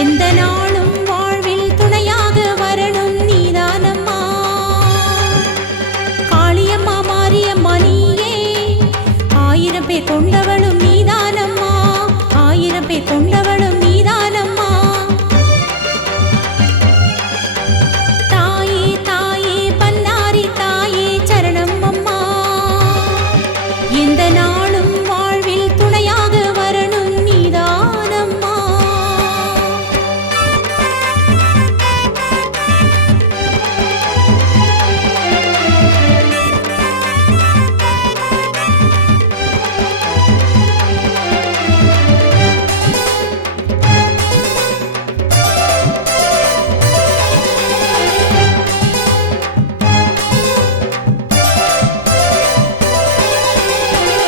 எந்த நாளும் வாழ்வில் துணையாக வரணும் நீதானம்மா. காளியம்மா மாரியம்மா நீயே, 1000 பேர் கொண்டவளும் நீதானம்மா, 1000 பேர் கொண்டவளும் நீதானம்மா. தாயே தாயே பன்னாரி தாயே சரணம் அம்மா. எந்த நாளும் வாழ்வில் துணையாக வரணும் நீதானம்மா.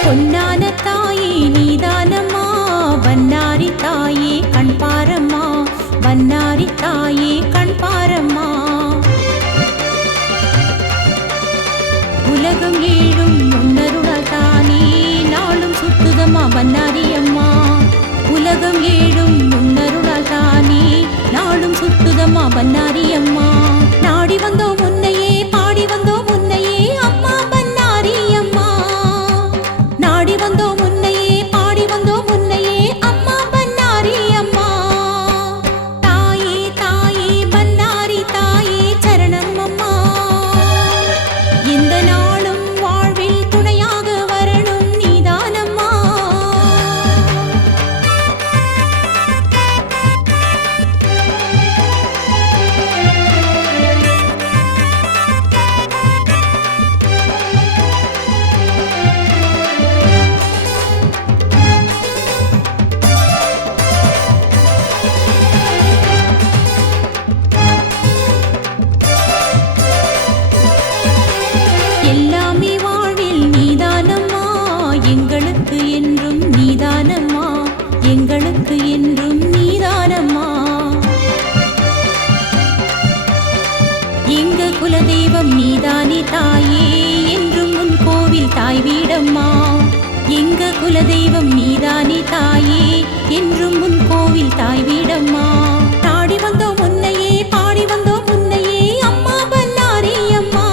பொன்னான தாயே நீதானம்மா, பன்னாரி தாயே கண் பாரம்மா, பன்னாரி தாயே கண் பாரம்மா. உலகம் ஏழும் முன்னருளால் தானே நாளும் சுத்துதம்மா பன்னாரி அம்மா. உலகம் ஏழும் முன்னருளால் தானே நாளும் சுத்துதம்மா பன்னாரி அம்மா. நாடி வந்தோம் உன்னையே, பாடி வந்தோம் உன்னையே அம்மா பன்னாரி அம்மா. நாடி வந்தோம் உன்னையே, பாடி வந்தோம் உன்னையே அம்மா பன்னாரி அம்மா. தாயே தாயே பன்னாரி தாயே சரணம் அம்மா. எந்த நாளும் வாழ்வில் துணையாக வரணும் நீதானம்மா. எல்லாமே வாழ்வில் நீதானம்மா, எங்களுக்கு என்றும் நீதானம்மா, எங்களுக்கு என்றும் நீதானம்மா. எங்க குலதெய்வம் நீதானே தாயே, என்றும் உன் கோவில் தாய் வீடம்மா. எங்க குலதெய்வம் நீதானே தாயே, என்றும் உன் கோவில் தாய் வீடம்மா. நாடி வந்தோம் உன்னையே, பாடி வந்தோம் உன்னையே அம்மா பன்னாரி அம்மா.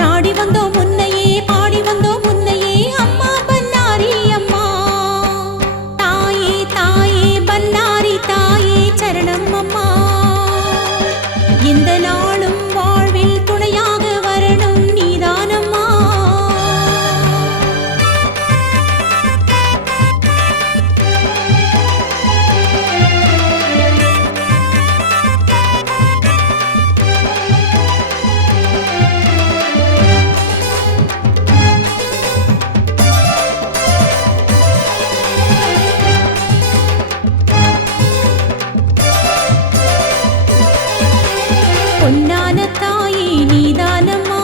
நாடி வந்தோம் உன்னையே, பாடி வந்தோம் உன்னையே அம்மா பன்னாரி அம்மா. தாயே தாயே பன்னாரி தாயே சரணம் அம்மா. எந்த நாளும் வாழ்வில் துணையாக வரணும் நீதானம்மா. பொன்னான தாயே நீதானம்மா,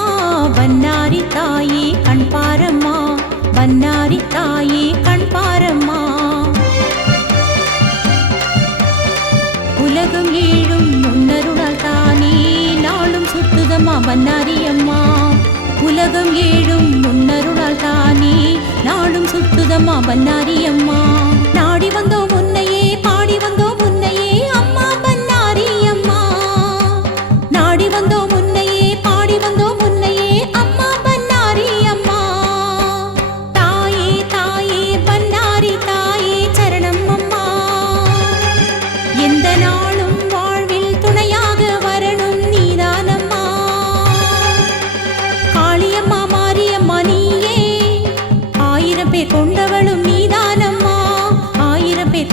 பன்னாரி தாயே கண் பாரம்மா, பன்னாரி தாயே கண் பாரம்மா. உலகம் ஏழும் முன்னருளால் தானே நாளும் சுத்துதம்மா பன்னாரி அம்மா. உலகம் ஏழும் முன்னருளால் தானே நாளும் சுத்துதம்மா பன்னாரி அம்மா. நாடி வந்தோம் உன்னையே, பாடி வந்தோம் உன்னையே அம்மா பன்னாரி அம்மா. நாடி வந்தோம் உன்னையே, பாடி வந்தோம் உன்னையே அம்மா பன்னாரி அம்மா. தாயே தாயே பன்னாரி தாயே சரணம் அம்மா. எந்த நாளும் வாழ்வில் துணையாக வரணும் நீதானம்மா. காளியம்மா மாரியம்மா நீயே, 1000 பேர் கொண்டவளும் நீதானம்மா, 1000 பேர்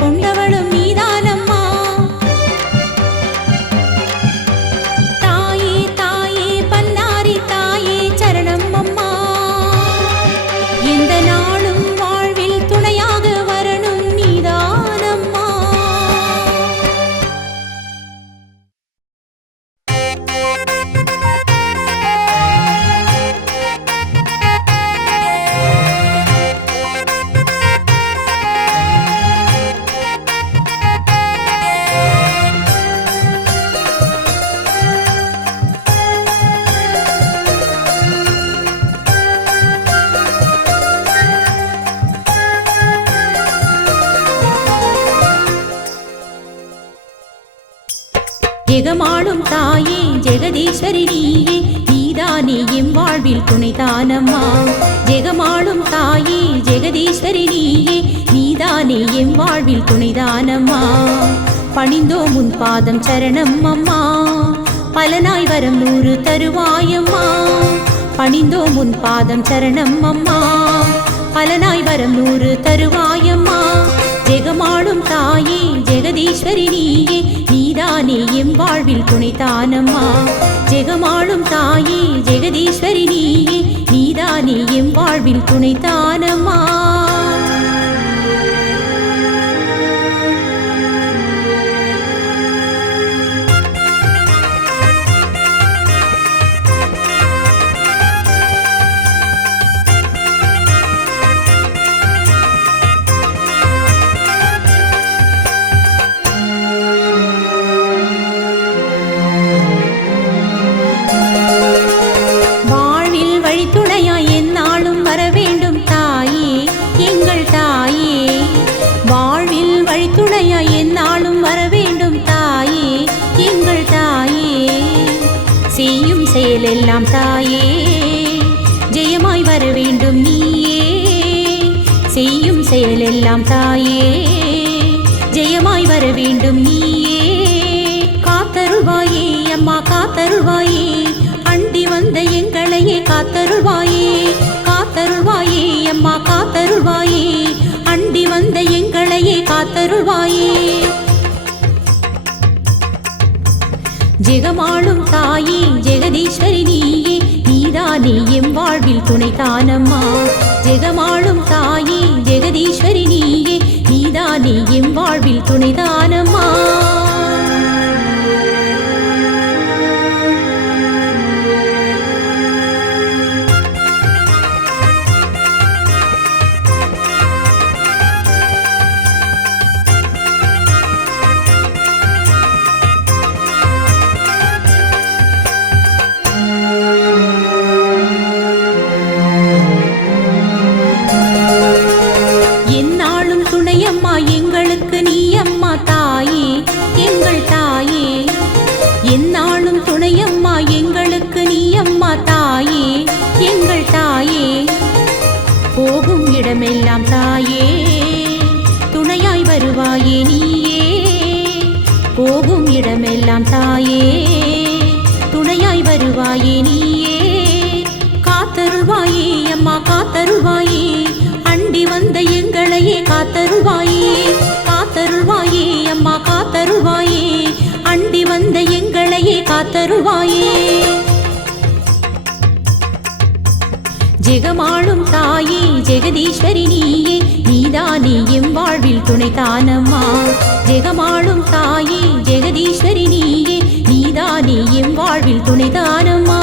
ஜெகமாளும் தாயே ஜெகதீஸ்வரி நீயே நீதானே எம் வாழ்வில் துணைதானம்மா ஜெகமாளும் தாயே ஜெகதீஸ்வரி நீயே நீதானே எம் வாழ்வில் துணைதானம்மா பணிந்தோம் உன் பாதம் சரணம் அம்மா பலனாய் வரம் 100 தருவாயம்மா பணிந்தோம் உன் பாதம் சரணம் அம்மா பலனாய் வரம் 100 தருவாயம்மா ஜெகமாளும் தாயே ஜெகதீஸ்வரி நீயே நீதானே எம் வாழ்வில் துணைதானம்மா ஜெகமாளும் தாயே ஜெகதீஸ்வரி நீயே நீதானே எம் வாழ்வில் துணைதானம்மா செய்யும் செயலெல்லாம் தாயே ஜெயமாய் வர வேண்டும் நீயே செய்யும் செயலெல்லாம் தாயே ஜெயமாய் வர வேண்டும் நீயே காத்தருள்வாயே அம்மா காத்தருள்வாயே அண்டி வந்த எங்களையே காத்தருள்வாயே காத்தருள்வாயே அம்மா காத்தருள்வாயே அண்டி வந்த எங்களையே காத்தருள்வாயே ஜெகமாளும் தாயே ஜெகதீஸ்வரி நீயே நீதானே எம் வாழ்வில் துணைதானம்மா ஜெகமாளும் தாயே ஜெகதீஸ்வரி நீயே நீதானே எம் வாழ்வில் துணைதானம்மா எங்களுக்கு நீ அம்மா தாயே எங்கள் தாயே எந்நாளும் துணையம்மா எங்களுக்கு நீ அம்மா தாயே எங்கள் தாயே போகும் இடமெல்லாம் தாயே துணையாய் வருவாயே நீயே போகும் இடமெல்லாம் தாயே துணையாய் வருவாயே நீயே காத்தருள்வாயே அம்மா காத்தருள்வாயே அண்டி வந்த எங்களையே காத்தருள்வாயே காத்தருள்வாயே அம்மா காத்தருள்வாயே அண்டி வந்த எங்களையே காத்தருள்வாயே ஜெகமாளும் தாயே ஜெகதீஸ்வரி நீயே நீதானே எம் வாழ்வில் துணைதானம்மா ஜெகமாளும் தாயே ஜெகதீஸ்வரி நீயே நீதானே எம் வாழ்வில் துணைதானம்மா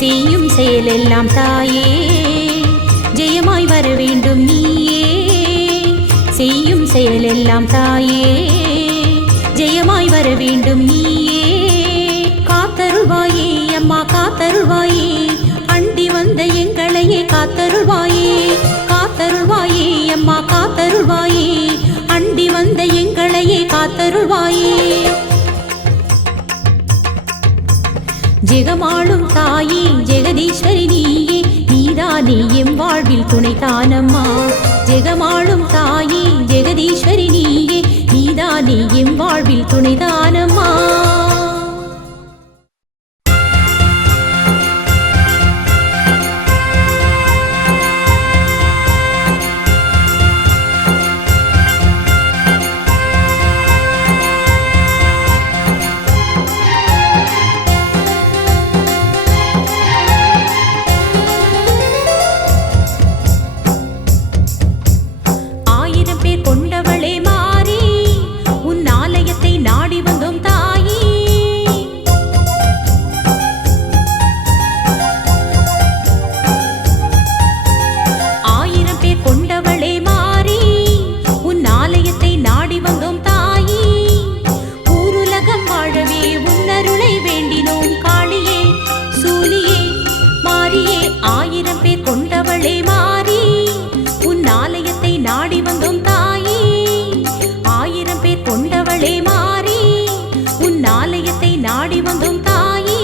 செய்யும் செயலெல்லாம் தாயே ஜெயமாய் வர வேண்டும் நீயே செய்யும் செயலெல்லாம் தாயே ஜெயமாய் வர வேண்டும் நீயே காத்தருள்வாயே அம்மா காத்தருள்வாயே அண்டி வந்த எங்களையே காத்தருள்வாயே காத்தருள்வாயே அம்மா காத்தருள்வாயே அண்டி வந்த எங்களையே காத்தருள்வாயே ஜெகமாளும் தாயே ஜெகதீஸ்வரி நீயே நீதானே எம் வாழ்வில் துணைதானம்மா ஜெகமாளும் தாயே ஜெகதீஸ்வரி நீயே நீதானே எம் வாழ்வில் துணைதானம்மா 1000 பேர் கொண்டவளே மாறி உன் ஆலயத்தை நாடி வந்தோம் தாயே 1000 பேர் கொண்டவளே மாறி உன் ஆலயத்தை நாடி வந்தோம் தாயே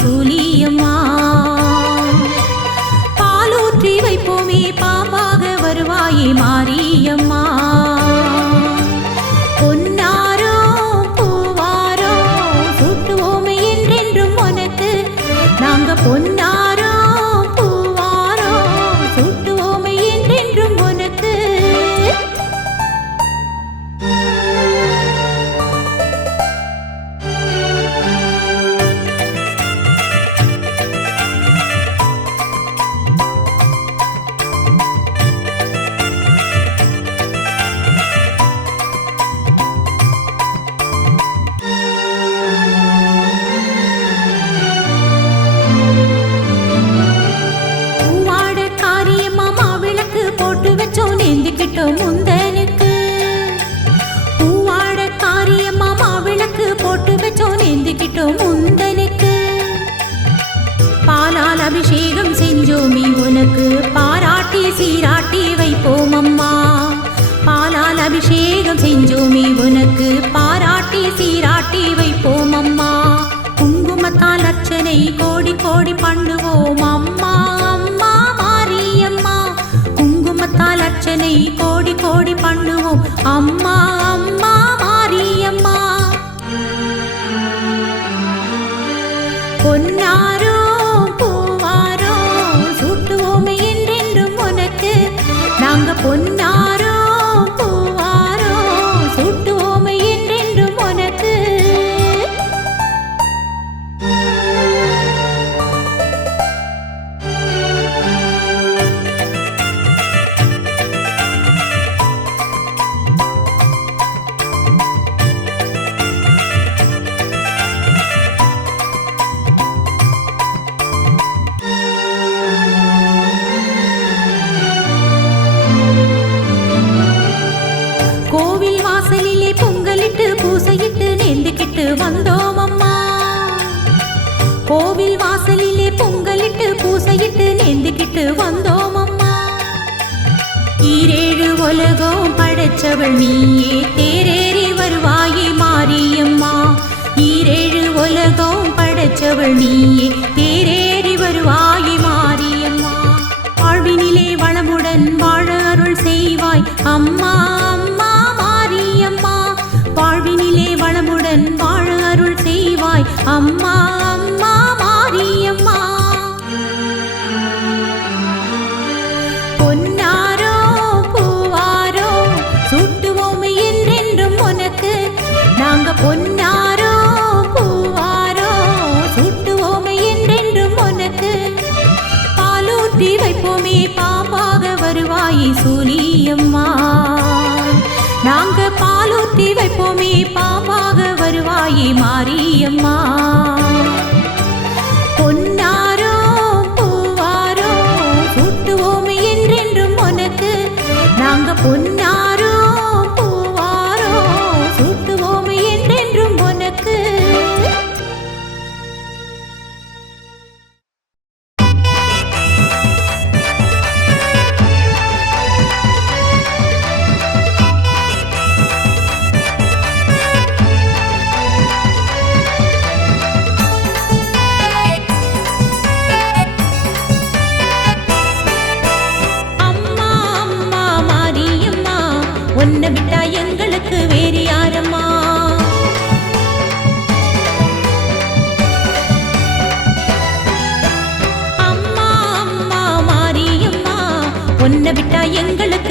சூலியம்மா. பாலூற்றி வைப்போமே பாம்பாக வருவாயே மாரியம்மா. பொன்னாரோ பூவாரோ சூட்டுவோமே என்றென்றும் உனக்கு. நாங்க பொன்னாரோ பூவாரோ சூட்டுவோமே என்றென்றும் உனக்கு. முந்தனுக்கு பூவாட காரியம்மா மாவிளக்கு போட்டு வச்சோம் நேர்ந்துக்கிட்டோம் முந்தனுக்கு. பாலால் அபிஷேகம் செஞ்சோமி உனக்கு பாராட்டி சீராட்டி வைப்போம் அம்மா. பாலால் அபிஷேகம் செஞ்சோமி உனக்கு பாராட்டி சீராட்டி வைப்போம் அம்மா. குங்குமத்தால் அர்ச்சனை கோடி கோடி பண்ணுவோம் அம்மா. அம்மா மாரியம்மா குங்குமத்தால் அர்ச்சனை கோடி கோடி பண்ணுவோம் அம்மா. அம்மா மாரியம்மா. பொன்னாரோ பூவாரோ சூட்டுவோமே என்றென்றும் உனக்கு. நாங்க பொன்னாரோ பூவாரோ சூட்டுவோமே என்றென்றும் உனக்கு. பூசையிட்டு நேர்ந்துக்கிட்டு வந்தோம் அம்மா. கோவில் வாசலிலே பொங்கலிட்டு பூசையிட்டு நேர்ந்துக்கிட்டு வந்தோம் அம்மா. ஈரேழு உலகம் படைச்சவள் நீயே தேரேறி வருவாயே மாரியம்மா. ஈரேழு உலகம் படைச்சவள் நீயே தேரேறி வருவாயே மாரியம்மா. வாழ்வினிலே வளமுடன் வாழ அருள் செய்வாய் அம்மா. அம்மா மாரியம்மா வாழ்வினிலே வளமுடன் வாழ அருள் செய்வாய் அம்மா. அம்மா மாரியம்மா. பொன்னாரோ பூவாரோ சூட்டுவோமே என்றென்றும் உனக்கு. நாங்க பொன்னாரோ பூவாரோ சூட்டுவோமே என்றென்றும் உனக்கு. பாலூற்றி வைப்போமே பாம்பாக வருவாயே சூலியம்மா. நாங்க பாலூற்றி வைப்போமே பாம்பாக வருவாயே மாரியம்மா. பொன்னாரோ பூவாரோ சூட்டுவோமே என்றென்றும் உனக்கு. நாங்க பொன்னாரோ பூவாரோ சூட்டுவோமே என்றென்றும் உனக்கு. உன்னை விட்டா எங்களுக்கு வேறு யாரம்மா. அம்மா அம்மா மாரியம்மா உன்னை விட்டா எங்களுக்கு